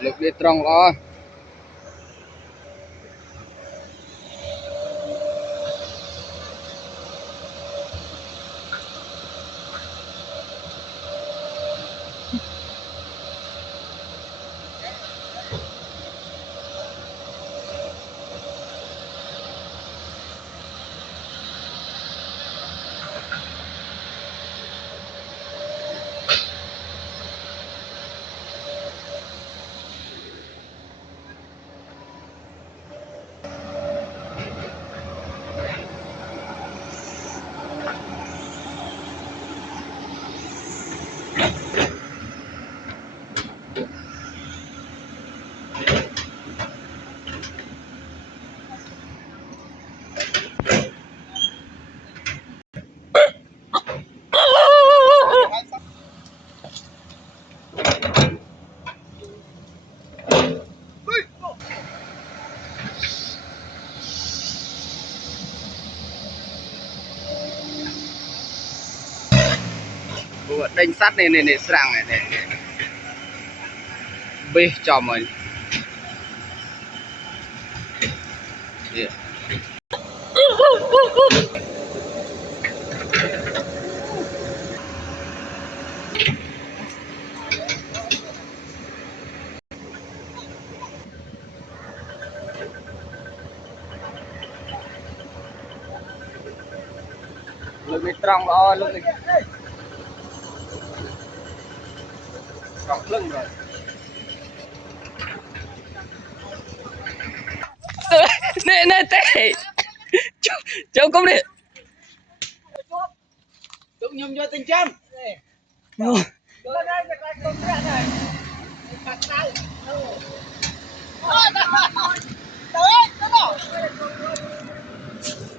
lực đi trong lo đánh sắt này srang này bê cho mình yeah. Lực đi trong đó lực đi trong lưng rồi nè tê cháu cũng đi cháu nhầm cho tình chân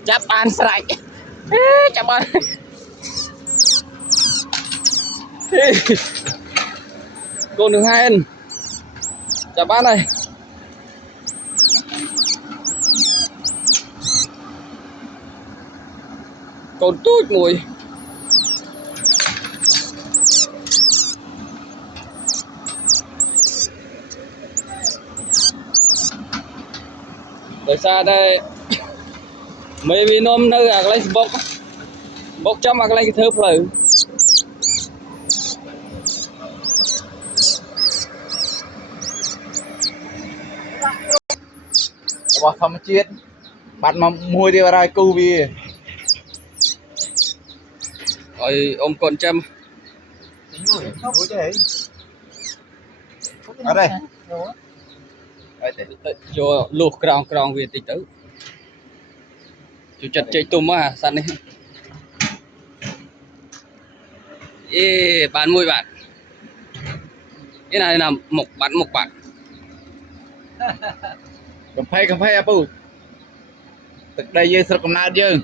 chắp ăn sạch chắp ăn cô đường hai anh chắp ăn này còn tút mùi đời xa đây mấy vì nôm nơi à lấy bốc cho mà lấy cái thớp rồi bỏ thầm chết bạn mà mua đi vào đây câu vì rồi ông còn chăm ở đây cho luộc krong về tí tử chú chặt chạy tùm à sẵn đi ê bán mùi bạn cái này là một bạn cà phê à bù từ đây dây sơ cầm nát dương